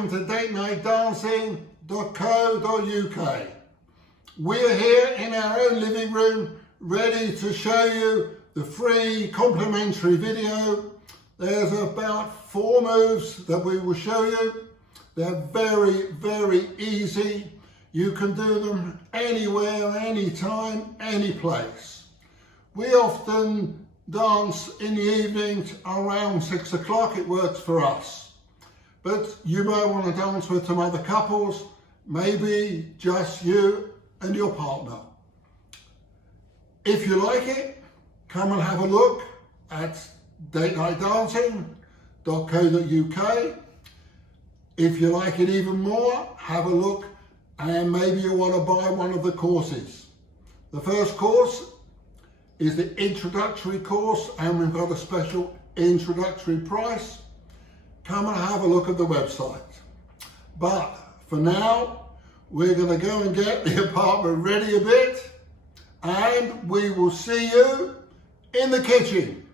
welcome to datenightdancing.co.uk. We're here in our own living room, ready to show you the free complimentary video. There's about 4 moves that we will show you. They're very, very easy. You can do them anywhere, anytime, any place. We often dance in the evenings around 6 o'clock. It works for us. But you might want to dance with some other couples, maybe just you and your partner. If you like it, come and have a look at datenightdancing.co.uk. If you like it even more, have a look and maybe you want to buy one of the courses. The first course is the introductory course and we've got a special introductory price. Come and have a look at the website. But for now, we're going to go and get the apartment ready a bit and we will see you in the kitchen.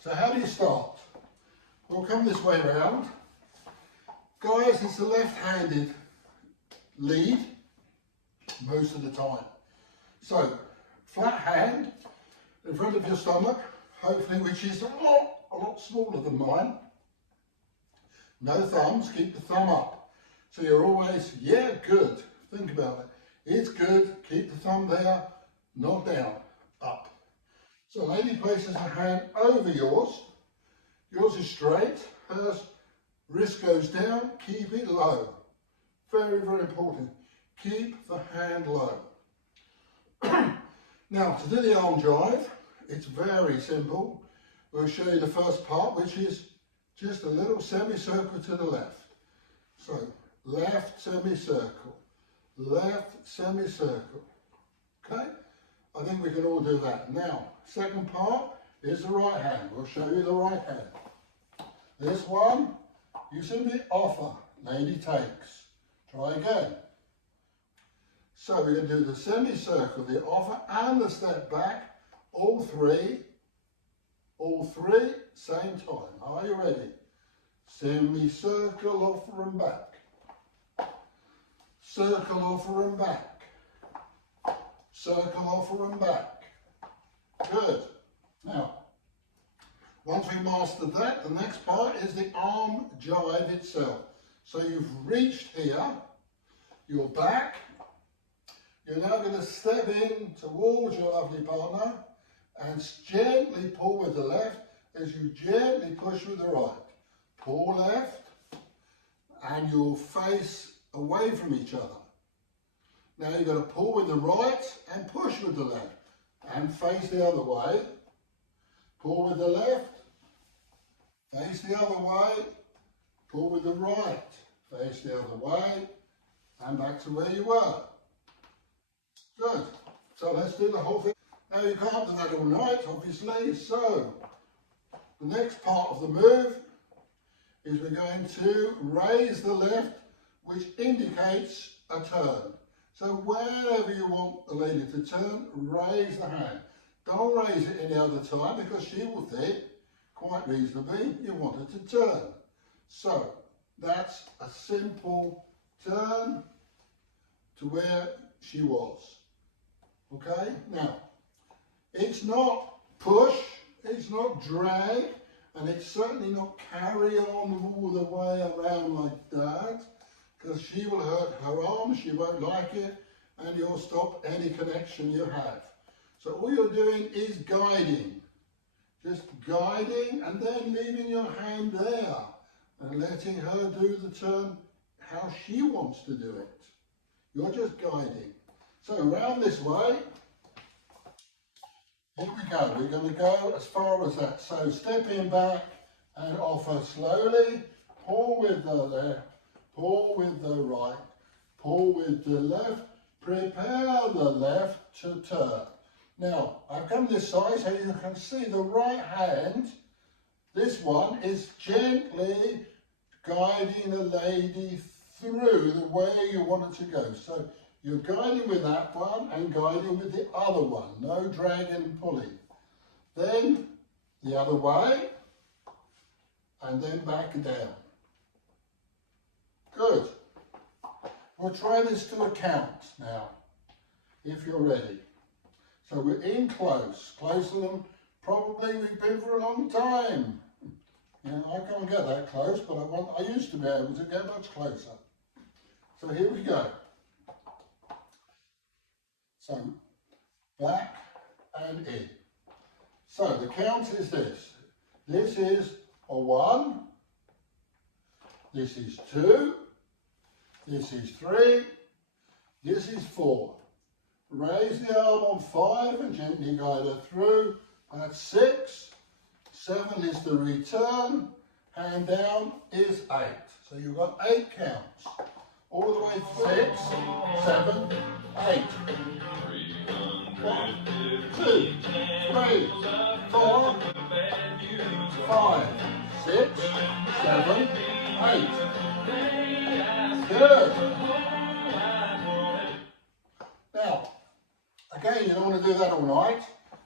So how do you start? We'll come this way round. Guys, it's a left-handed lead most of the time. So, flat hand in front of your stomach, hopefully, which is a lot smaller than mine. No thumbs, keep the thumb up. So you're always, yeah, good. Think about it. It's good, keep the thumb there, not down, up. So lady places her hand over yours. Yours is straight. Hers wrist goes down. Keep it low. Very, very important. Keep the hand low. Now, to do the arm drive, it's very simple. We'll show you the first part, which is just a little semicircle to the left. So, left semicircle, left semicircle. Okay? I think we can all do that. Now, second part is the right hand. We'll show you the right hand. This one, you simply offer, lady takes. Try again. So we're going to do the semicircle, the offer and the step back, all three, same time. Are you ready? Semicircle, offer and back. Circle, offer and back. Circle, offer and back. Good. Now, once we mastered that, the next part is the arm jive itself. So you've reached here, you're back. You're now going to step in towards your lovely partner and gently pull with the left as you gently push with the right. Pull left and you'll face away from each other. Now you're going to pull with the right and push with the left and face the other way. Pull with the left, face the other way, pull with the right, face the other way and back to where you were. Good. So let's do the whole thing. Now you can't do that all night, obviously, so the next part of the move is we're going to raise the left, which indicates a turn. So wherever you want the lady to turn, raise the hand. Don't raise it any other time because she will think quite reasonably, you want her to turn. So that's a simple turn to where she was. Okay, now it's not push, it's not drag, and it's certainly not carry on all the way around like that, because she will hurt her arm, she won't like it, and you'll stop any connection you have. So all you're doing is guiding, just guiding and then leaving your hand there and letting her do the turn how she wants to do it. You're just guiding. So around this way, here we go. We're going to go as far as that. So stepping back and offer slowly, pull with the left, pull with the right, pull with the left, prepare the left to turn. Now, I've come this side so you can see the right hand, this one is gently guiding a lady through the way you want it to go. So you're guiding with that one and guiding with the other one, no dragging and pulling. Then the other way and then back down. Good. We'll try this to a count now, if you're ready. So we're in close, closer than probably we've been for a long time. You know, I can't get that close, but I used to be able to get much closer. So here we go. So back and in. So the count is this. This is a 1. This is 2. This is 3. This is 4. Raise the arm on 5 and gently guide her through. That's 6. 7 is the return. Hand down is 8. So you've got 8 counts. All the way 6, 7, 8. 1, 2, 3, 4, 5, 6, 7, 8. Good. Now, again, you don't want to do that all night,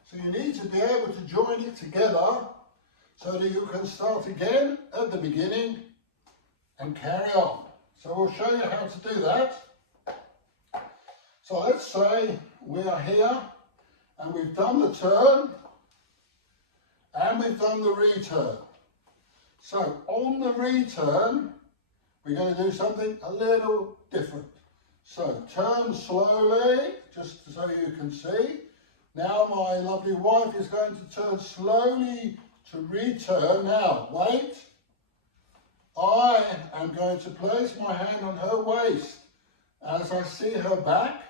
so you need to be able to join it together so that you can start again at the beginning and carry on. So we'll show you how to do that. So let's say we are here and we've done the turn and we've done the return. So on the return, we're going to do something a little different. So turn slowly, just so you can see. Now my lovely wife is going to turn slowly to return. Now wait. I am going to place my hand on her waist. As I see her back,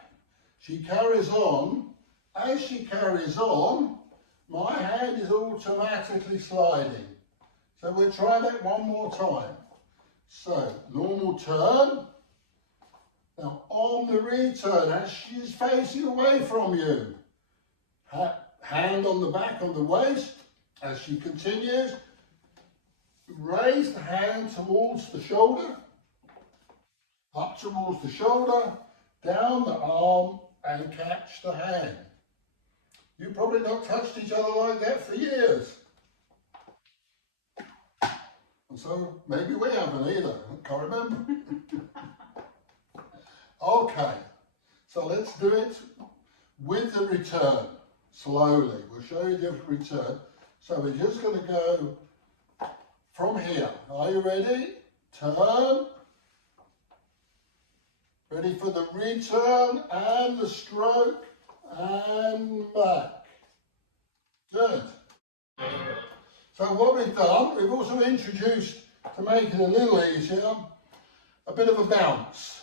she carries on. As she carries on, my hand is automatically sliding. So we'll try that one more time. So, normal turn. Now on the return, as she's facing away from you, hand on the back of the waist, as she continues, raise the hand towards the shoulder, up towards the shoulder, down the arm and catch the hand. You've probably not touched each other like that for years. And so maybe we haven't either, I can't remember. Okay, so let's do it with the return, slowly. We'll show you the return. So we're just going to go from here. Are you ready? Turn. Ready for the return and the stroke and back. Good. So what we've done, we've also introduced, to make it a little easier, a bit of a bounce.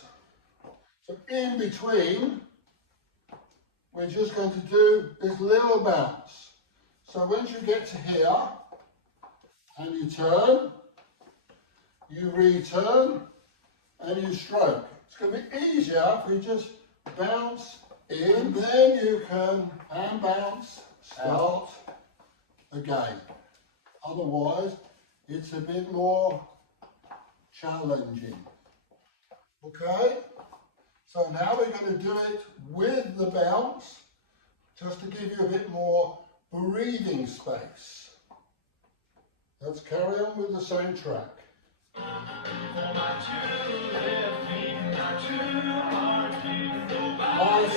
So in between, we're just going to do this little bounce. So once you get to here, and you turn, you return, and you stroke. It's going to be easier if we just bounce in, then you can, and bounce, start again. Otherwise, it's a bit more challenging. Okay? So now we're going to do it with the bounce, just to give you a bit more breathing space. Let's carry on with the same track. My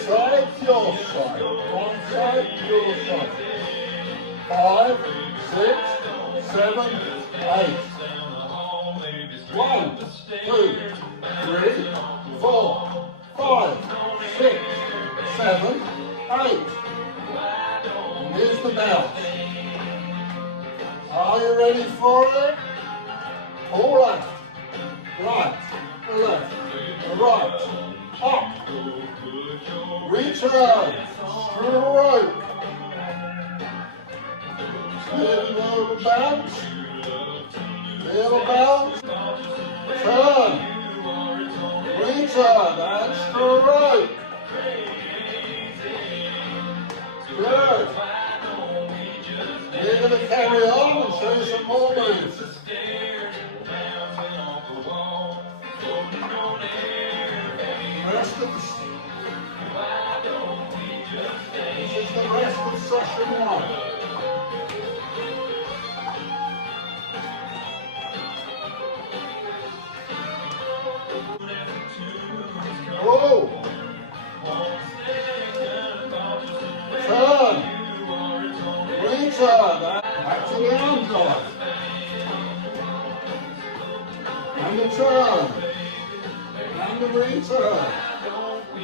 side, your side. My side, your side. 5, 6, 7, 8. 1, 2, 3, 4, 5, 6, 7, 8. And here's the bounce. Are you ready for it? All left, right, left, right, up, return, stroke, little bounce, turn, return, and stroke. Good. We're going to carry on and show you some more moves. This is the rest of session 1. Oh! Turn! Return! Back to the arm drive. And the turn. And the return.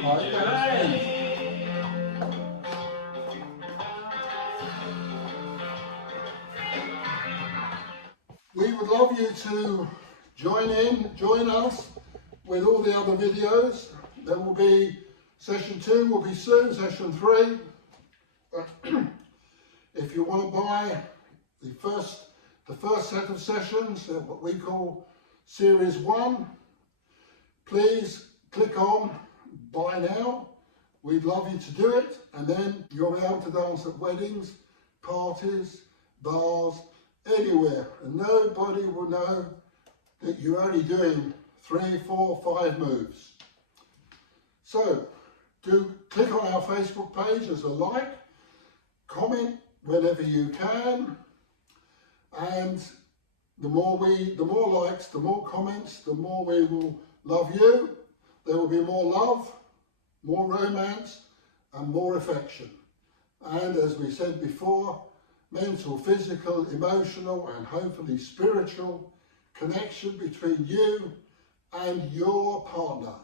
Like that. We would love you to join us with all the other videos. There will be session 2 will be soon, session 3. If you want to buy the first set of sessions, what we call series 1, please click on buy now. We'd love you to do it, and then you'll be able to dance at weddings, parties, bars, anywhere, and nobody will know that you're only doing 3, 4, 5 moves. So do click on our Facebook page as a like, comment whenever you can, and the more likes, the more comments, the more we will love you. There will be more love, more romance, and more affection. And as we said before, mental, physical, emotional, and hopefully spiritual connection between you and your partner.